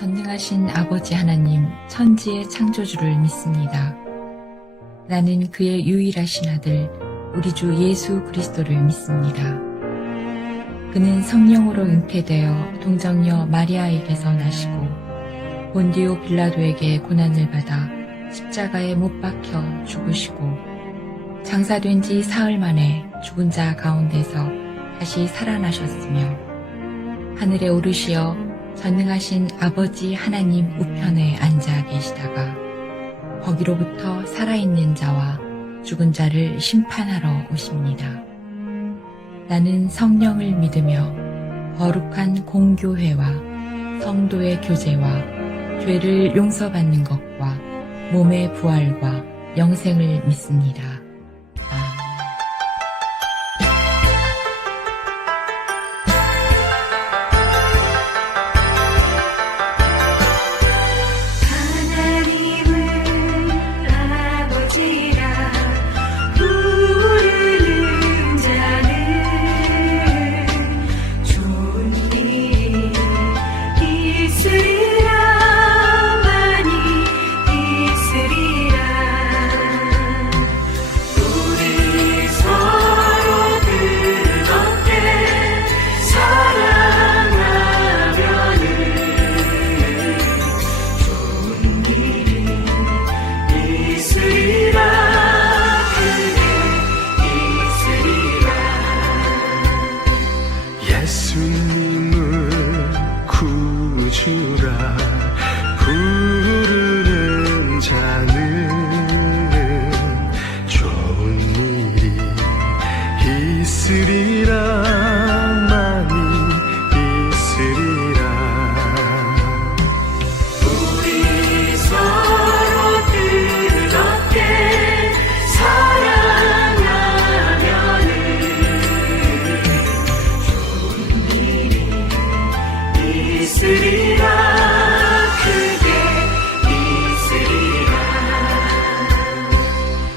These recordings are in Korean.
전능하신 아버지 하나님, 천지의 창조주를 믿습니다. 나는 그의 유일하신 아들, 우리 주 예수 그리스도를 믿습니다. 그는 성령으로 잉태되어 동정녀 마리아에게서 나시고 본디오 빌라도에게 고난을 받아 십자가에 못 박혀 죽으시고 장사된 지 사흘 만에 죽은 자 가운데서 다시 살아나셨으며 하늘에 오르시어 전능하신 아버지 하나님 우편에 앉아 계시다가 거기로부터 살아있는 자와 죽은 자를 심판하러 오십니다. 나는 성령을 믿으며 거룩한 공교회와 성도의 교제와 죄를 용서받는 것과 몸의 부활과 영생을 믿습니다. 예수님을 구주라 부르는 자는 좋은 일이 있으리라. 많이 있으리라. 우리 서로 뜨겁게 사랑하면은 있으리라. 크게 있으리라.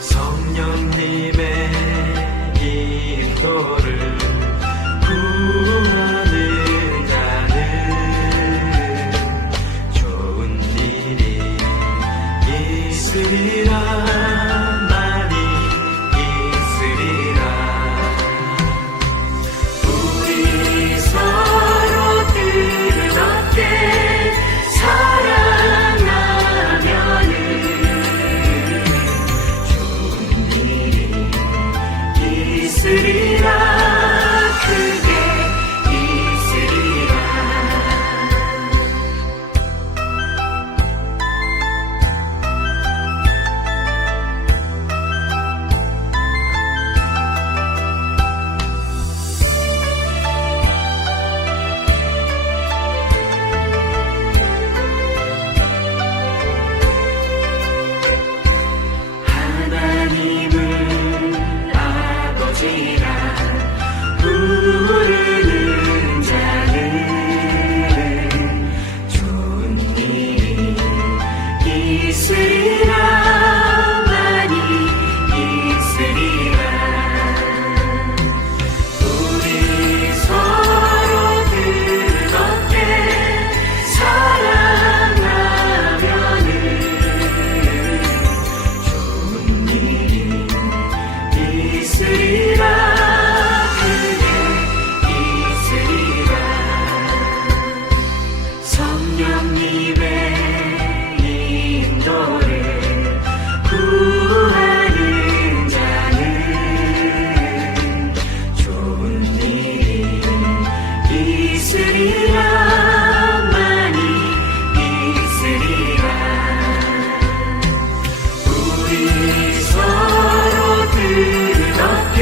성령님의 인도를 구하는 자는 좋은 일이 있으리라. 많이 있으리라. 우리 서로 뜨겁게 사랑하면은 좋은 일이 있으리라. 크게 있으리라. 하나님을 아버지라 부르는 자는 좋은 일이 있으리라. 많이 있으리라. 우리 서로 뜨겁게 사랑하면은 있으리라. 크게 있으리라. 성령님의 인도를 구하는 자는 좋은 일이 있으리라. 많이 있으리라. 우리 서로 뜨겁게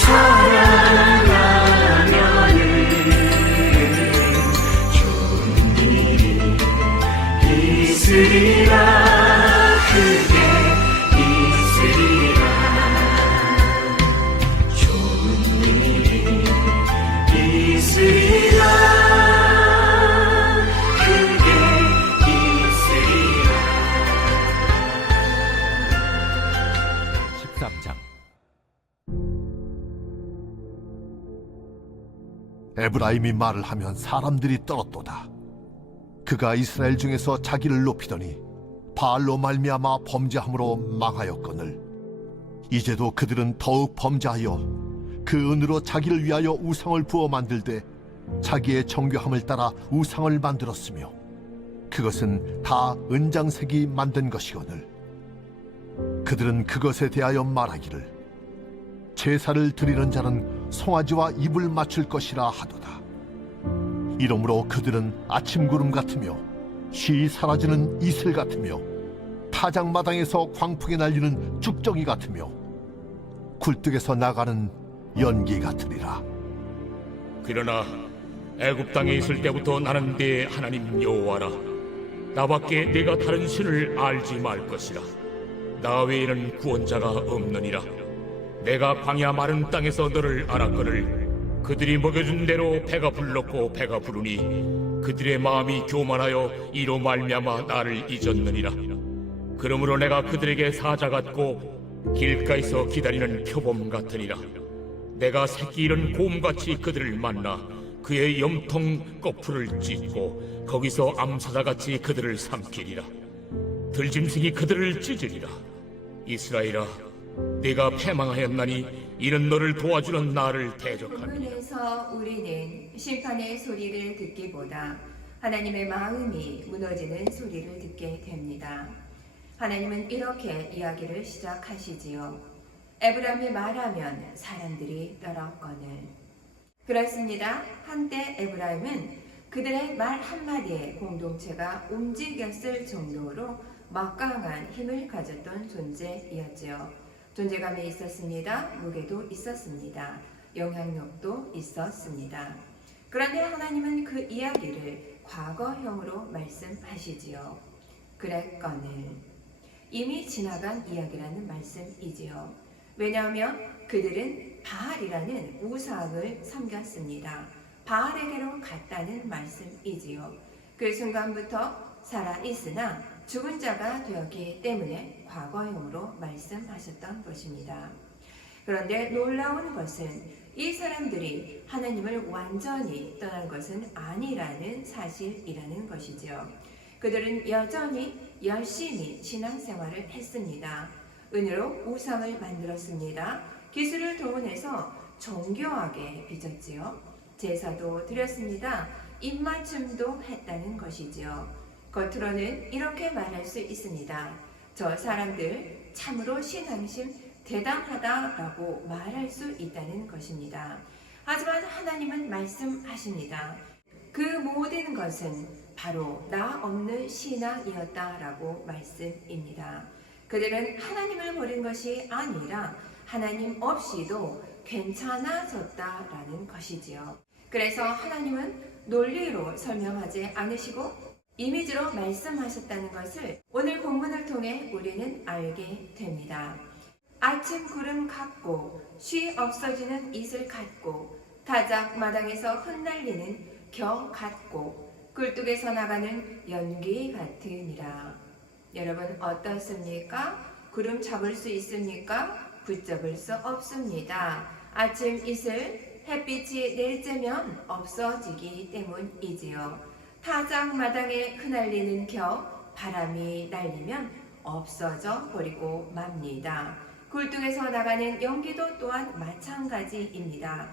사랑하면은 좋은 일이 있으리라. 크게 있으리라. 좋은 일이 있으리라. 크게 있으리라. 13장 에브라임이 말을 하면 사람들이 떨었도다. 그가 이스라엘 중에서 자기를 높이더니 바알로 말미암아 범죄함으로 망하였거늘 이제도 그들은 더욱 범죄하여 그 은으로 자기를 위하여 우상을 부어 만들되 자기의 정교함을 따라 우상을 만들었으며 그것은 다 은장색이 만든 것이거늘 그들은 그것에 대하여 말하기를 제사를 드리는 자는 송아지와 입을 맞출 것이라 하도다. 이러므로 그들은 아침 구름 같으며 쉬이 사라지는 이슬 같으며 타작마당에서 광풍에 날리는 죽정이 같으며 굴뚝에서 나가는 연기 같으리라. 그러나 애굽 땅에 있을 때부터 나는 네 하나님 여호와라. 나밖에 네가 다른 신을 알지 말 것이라. 나 외에는 구원자가 없느니라. 내가 광야 마른 땅에서 너를 알았거늘 그들이 먹여준 대로 배가 불렀고 배가 부르니 그들의 마음이 교만하여 이로 말미암아 나를 잊었느니라. 그러므로 내가 그들에게 사자 같고 길가에서 기다리는 표범 같으니라. 내가 새끼 잃은 곰같이 그들을 만나 그의 염통 거풀을 찢고 거기서 암사자같이 그들을 삼키리라. 들짐승이 그들을 찢으리라. 이스라엘아, 네가 패망하였나니 이는 너를 도와주는 나를 대적하니. 본문에서 우리는 심판의 소리를 듣기보다 하나님의 마음이 무너지는 소리를 듣게 됩니다. 하나님은 이렇게 이야기를 시작하시지요. 에브라임이 말하면 사람들이 떨었거늘. 그렇습니다. 한때 에브라임은 그들의 말 한마디에 공동체가 움직였을 정도로 막강한 힘을 가졌던 존재이었지요. 존재감이 있었습니다. 무게도 있었습니다. 영향력도 있었습니다. 그런데 하나님은 그 이야기를 과거형으로 말씀하시지요. 그랬거늘. 이미 지나간 이야기라는 말씀이지요. 왜냐하면 그들은 바알이라는 우상을 섬겼습니다. 바알에게로 갔다는 말씀이지요. 그 순간부터 살아있으나 죽은 자가 되었기 때문에 과거형으로 말씀하셨던 것입니다. 그런데 놀라운 것은 이 사람들이 하나님을 완전히 떠난 것은 아니라는 사실이라는 것이죠. 그들은 여전히 열심히 신앙생활을 했습니다. 은으로 우상을 만들었습니다. 기술을 동원해서 정교하게 빚었지요. 제사도 드렸습니다. 입맞춤도 했다는 것이지요. 겉으로는 이렇게 말할 수 있습니다. 저 사람들 참으로 신앙심 대단하다라고 말할 수 있다는 것입니다. 하지만 하나님은 말씀하십니다. 그 모든 것은 바로 나 없는 신앙이었다라고 말씀입니다. 그들은 하나님을 버린 것이 아니라 하나님 없이도 괜찮아졌다라는 것이지요. 그래서 하나님은 논리로 설명하지 않으시고 이미지로 말씀하셨다는 것을 오늘 본문을 통해 우리는 알게 됩니다. 아침 구름 같고 쉬 없어지는 이슬 같고 타작 마당에서 흩날리는 겨 같고 굴뚝에서 나가는 연기 같으니라. 여러분 어떻습니까? 구름 잡을 수 있습니까? 붙잡을 수 없습니다. 아침 이슬 햇빛이 내리쬐면 없어지기 때문이지요. 타작 마당에 흩날리는 겨 바람이 날리면 없어져 버리고 맙니다. 굴뚝에서 나가는 연기도 또한 마찬가지입니다.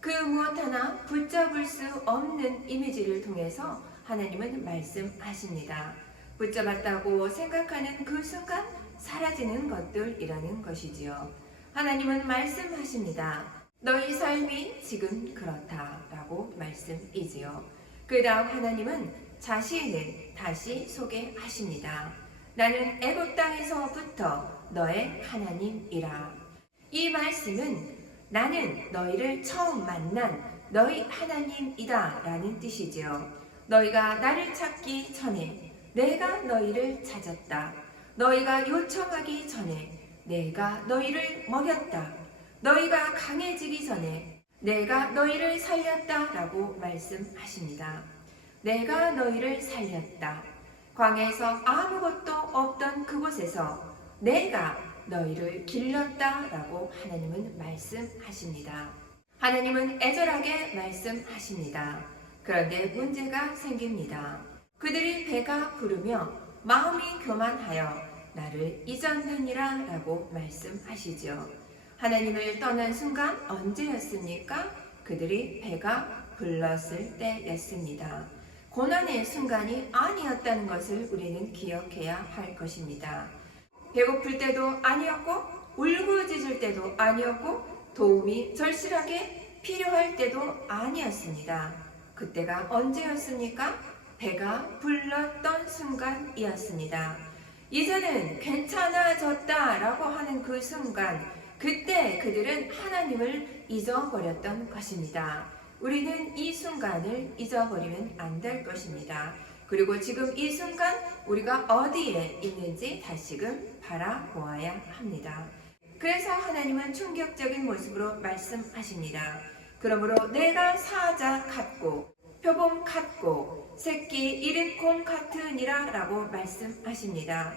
그 무엇 하나 붙잡을 수 없는 이미지를 통해서 하나님은 말씀하십니다. 붙잡았다고 생각하는 그 순간 사라지는 것들이라는 것이지요. 하나님은 말씀하십니다. 너희 삶이 지금 그렇다라고 말씀이지요. 그 다음 하나님은 자신을 다시 소개하십니다. 나는 애굽 땅에서부터 너의 하나님이라. 이 말씀은 나는 너희를 처음 만난 너희 하나님이다 라는 뜻이지요. 너희가 나를 찾기 전에 내가 너희를 찾았다. 너희가 요청하기 전에 내가 너희를 먹였다. 너희가 강해지기 전에 내가 너희를 살렸다 라고 말씀하십니다. 내가 너희를 살렸다. 광야에서 아무것도 없던 그곳에서 내가 너희를 길렀다 라고 하나님은 말씀하십니다. 하나님은 애절하게 말씀하십니다. 그런데 문제가 생깁니다. 그들이 배가 부르며 마음이 교만하여 나를 잊었느니라 라고 말씀하시죠. 하나님을 떠난 순간 언제였습니까? 그들이 배가 불렀을 때였습니다. 고난의 순간이 아니었다는 것을 우리는 기억해야 할 것입니다. 배고플 때도 아니었고 울부짖을 때도 아니었고 도움이 절실하게 필요할 때도 아니었습니다. 그때가 언제였습니까? 배가 불렀던 순간이었습니다. 이제는 괜찮아졌다라고 하는 그 순간, 그때 그들은 하나님을 잊어버렸던 것입니다. 우리는 이 순간을 잊어버리면 안 될 것입니다. 그리고 지금 이 순간 우리가 어디에 있는지 다시금 바라보아야 합니다. 그래서 하나님은 충격적인 모습으로 말씀하십니다. 그러므로 내가 사자 같고 표범 같고 새끼 잃은 곰 같으니라 라고 말씀하십니다.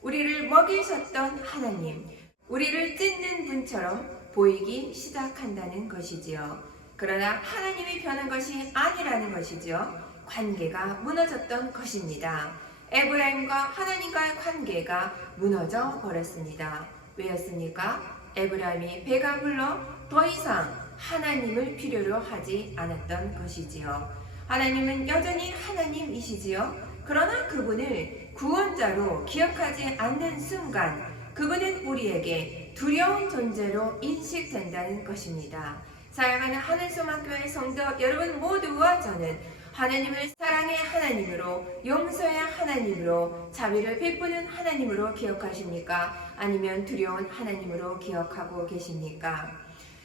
우리를 먹이셨던 하나님, 우리를 찢는 분처럼 보이기 시작한다는 것이지요. 그러나 하나님이 변한 것이 아니라는 것이죠. 관계가 무너졌던 것입니다. 에브라임과 하나님과의 관계가 무너져 버렸습니다. 왜였습니까? 에브라임이 배가 불러 더 이상 하나님을 필요로 하지 않았던 것이지요. 하나님은 여전히 하나님이시지요. 그러나 그분을 구원자로 기억하지 않는 순간 그분은 우리에게 두려운 존재로 인식된다는 것입니다. 사랑하는 하늘소망교회 성도 여러분 모두와 저는 하나님을 사랑의 하나님으로, 용서의 하나님으로, 자비를 베푸는 하나님으로 기억하십니까? 아니면 두려운 하나님으로 기억하고 계십니까?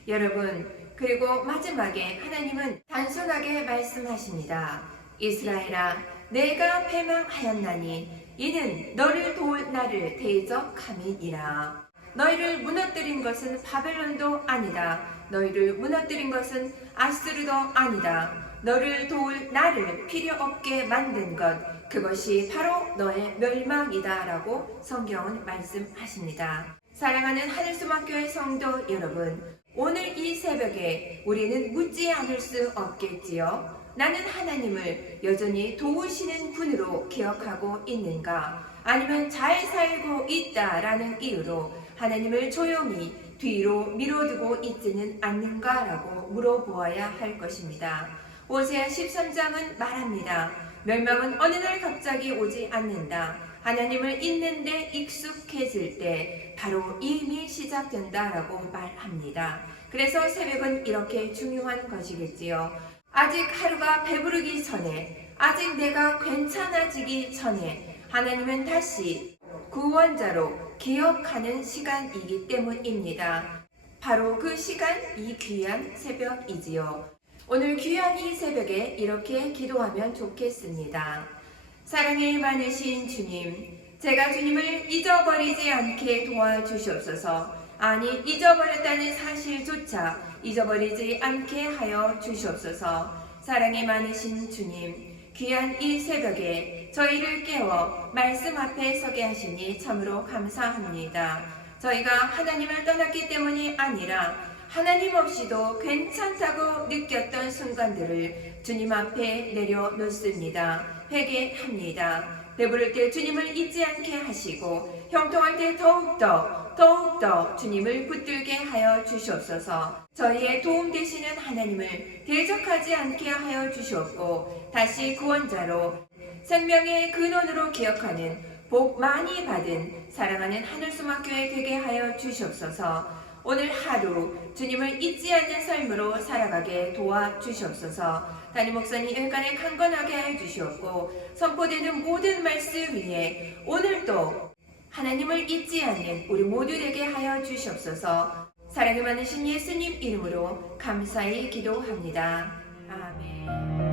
여러분, 그리고 마지막에 하나님은 단순하게 말씀하십니다. 이스라엘아, 내가 패망하였나니 이는 너를 도울 나를 대적함이니라. 너희를 무너뜨린 것은 바벨론도 아니다. 너희를 무너뜨린 것은 아수르도 아니다. 너를 도울 나를 필요 없게 만든 것, 그것이 바로 너의 멸망이다 라고 성경은 말씀하십니다. 사랑하는 하늘소망교회 성도 여러분, 오늘 이 새벽에 우리는 묻지 않을 수 없겠지요. 나는 하나님을 여전히 도우시는 분으로 기억하고 있는가? 아니면 잘 살고 있다라는 이유로 하나님을 조용히 뒤로 미뤄두고 있지는 않는가라고 물어보아야 할 것입니다. 오세아 13장은 말합니다. 멸망은 어느 날 갑자기 오지 않는다. 하나님을 잊는데 익숙해질 때 바로 이미 시작된다라고 말합니다. 그래서 새벽은 이렇게 중요한 것이겠지요. 아직 하루가 배부르기 전에, 아직 내가 괜찮아지기 전에 하나님은 다시 구원자로 기억하는 시간이기 때문입니다. 바로 그 시간, 이 귀한 새벽이지요. 오늘 귀한 이 새벽에 이렇게 기도하면 좋겠습니다. 사랑이 많으신 주님, 제가 주님을 잊어버리지 않게 도와주시옵소서. 아니, 잊어버렸다는 사실조차 잊어버리지 않게 하여 주시옵소서. 사랑이 많으신 주님, 귀한 이 새벽에 저희를 깨워 말씀 앞에 서게 하시니 참으로 감사합니다. 저희가 하나님을 떠났기 때문이 아니라 하나님 없이도 괜찮다고 느꼈던 순간들을 주님 앞에 내려놓습니다. 회개합니다. 배부를 때 주님을 잊지 않게 하시고 형통할 때 더욱더 주님을 붙들게 하여 주시옵소서. 저희의 도움 되시는 하나님을 대적하지 않게 하여 주시옵고 다시 구원자로 생명의 근원으로 기억하는 복 많이 받은 사랑하는 하늘소망교회 되게 하여 주시옵소서. 오늘 하루 주님을 잊지 않는 삶으로 살아가게 도와주시옵소서. 담임 목사님 일간에 강건하게 하여 주시옵고 선포되는 모든 말씀 위에 오늘도 하나님을 잊지 않는 우리 모두 되게 하여 주시옵소서. 사랑이 많으신 예수님 이름으로 감사히 기도합니다. 아멘.